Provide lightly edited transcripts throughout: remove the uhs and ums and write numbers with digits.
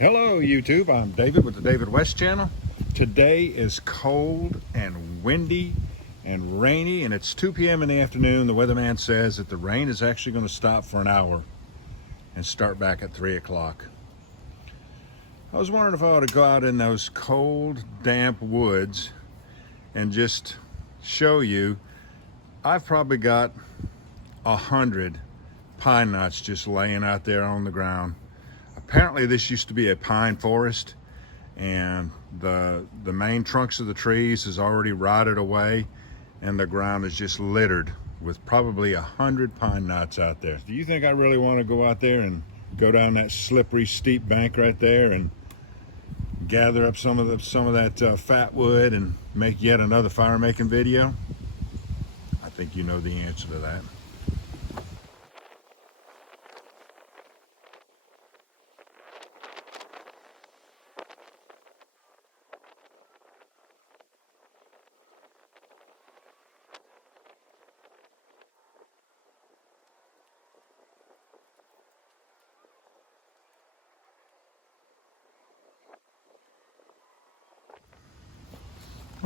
Hello YouTube, I'm David with the David West channel. Today is cold and windy and rainy, and it's 2 p.m. in the afternoon. The weatherman says that the rain is actually going to stop for an hour and start back at 3 o'clock. I was wondering if I ought to go out in those cold, damp woods and just show you. I've probably got 100 pine knots just laying out there on the ground. Apparently this used to be a pine forest, and the main trunks of the trees has already rotted away, and the ground is just littered with probably 100 pine knots out there. Do you think I really want to go out there and go down that slippery, steep bank right there and gather up some of that fatwood and make yet another fire making video? I think you know the answer to that.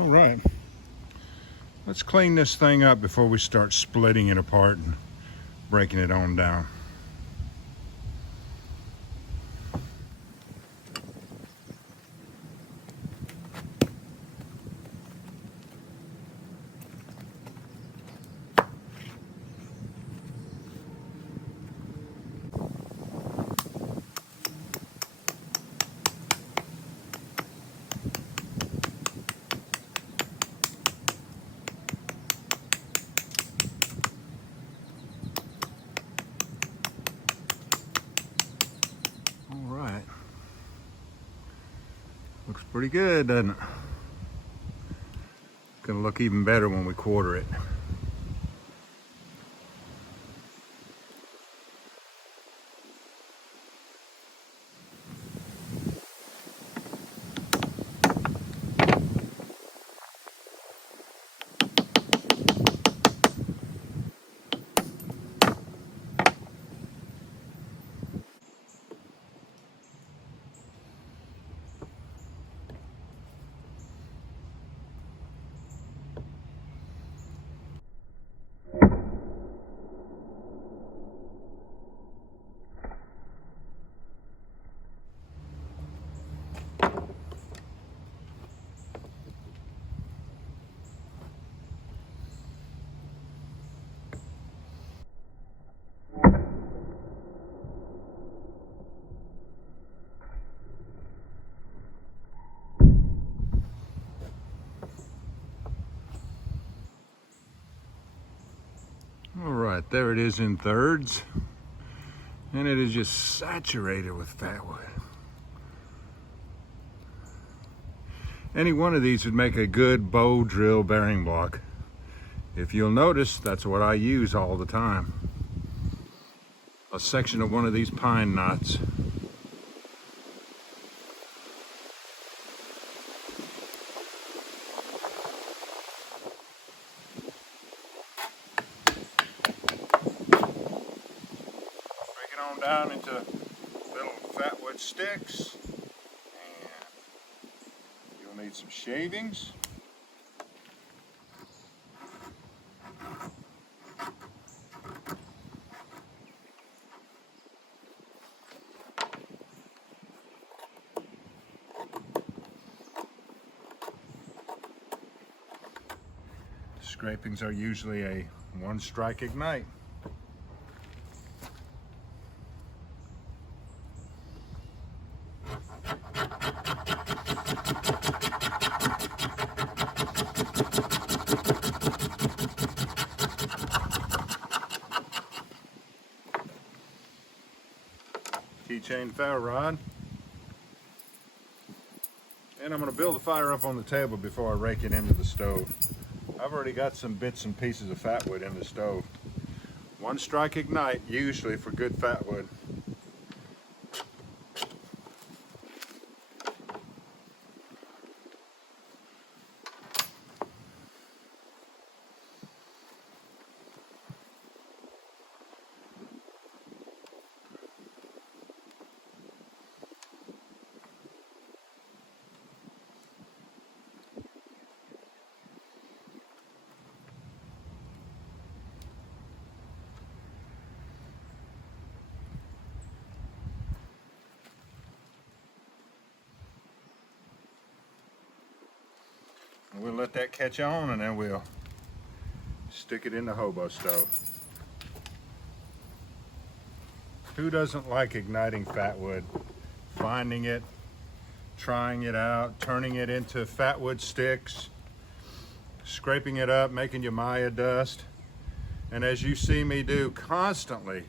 All right, let's clean this thing up before we start splitting it apart and breaking it on down. Looks pretty good, doesn't it? Gonna look even better when we quarter it. All right, there it is in thirds, and it is just saturated with fatwood. Any one of these would make a good bow drill bearing block. If you'll notice, that's what I use all the time. A section of one of these pine knots. Down into little fatwood sticks, and you'll need some shavings. Scrapings are usually a one-strike ignite. Keychain ferro rod, and I'm going to build the fire up on the table before I rake it into the stove. I've already got some bits and pieces of fatwood in the stove. One strike ignite usually for good fatwood. And we'll let that catch on, and then we'll stick it in the hobo stove. Who doesn't like igniting fatwood? Finding it, trying it out, turning it into fatwood sticks, scraping it up, making your Maya dust. And as you see me do constantly,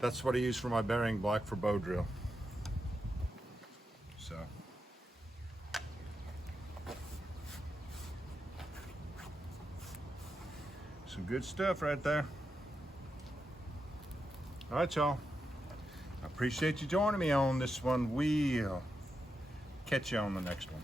that's what I use for my burying block for bow drill. So. Some good stuff right there. All right, y'all. I appreciate you joining me on this one. We'll catch you on the next one.